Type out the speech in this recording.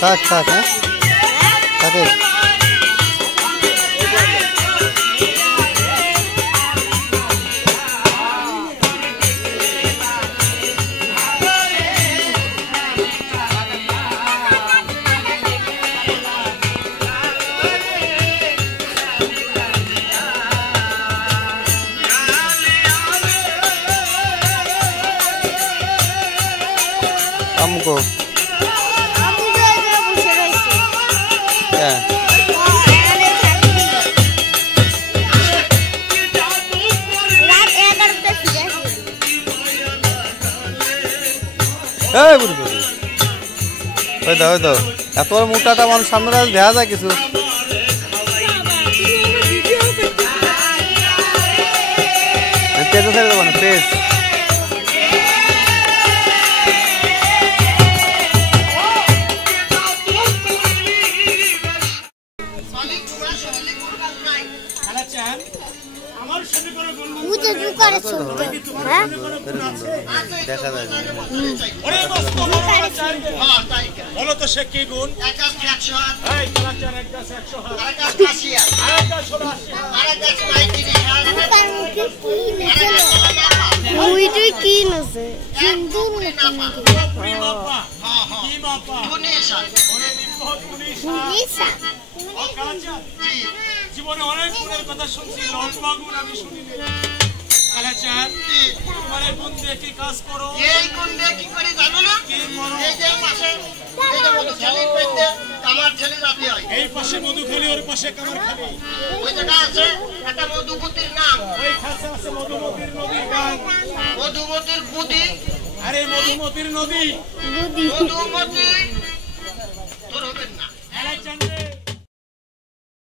থাক থাক হ্যাঁ থাকে আমকো এত মোটাটা মানুষ সামনে দেখা যায় কিছু পেজে ছেড়ে দেবো না পেজ দেখা যায় বলো তো সে কি গুণ জীবনে অনেক গুণের কথা শুনছি লম্বা গুণ আমি শুনিনি কালাচাঁদ তোমার এই গুণ দিয়ে কি কাজ করো এই গুণ দিয়ে কি করে জানো না কি করো এই যে পাশে এই যে মধুখালীর মধ্যে কামারখালী রাতে হয় এই পাশে মধুখালী ওর পাশে কামারখালী ওই জায়গা আছে একটা মধুমতির নাম ওই কাছে আছে মধুমতির নদী মধুমতির নদী আরে মধুমতির নদী মধুমতি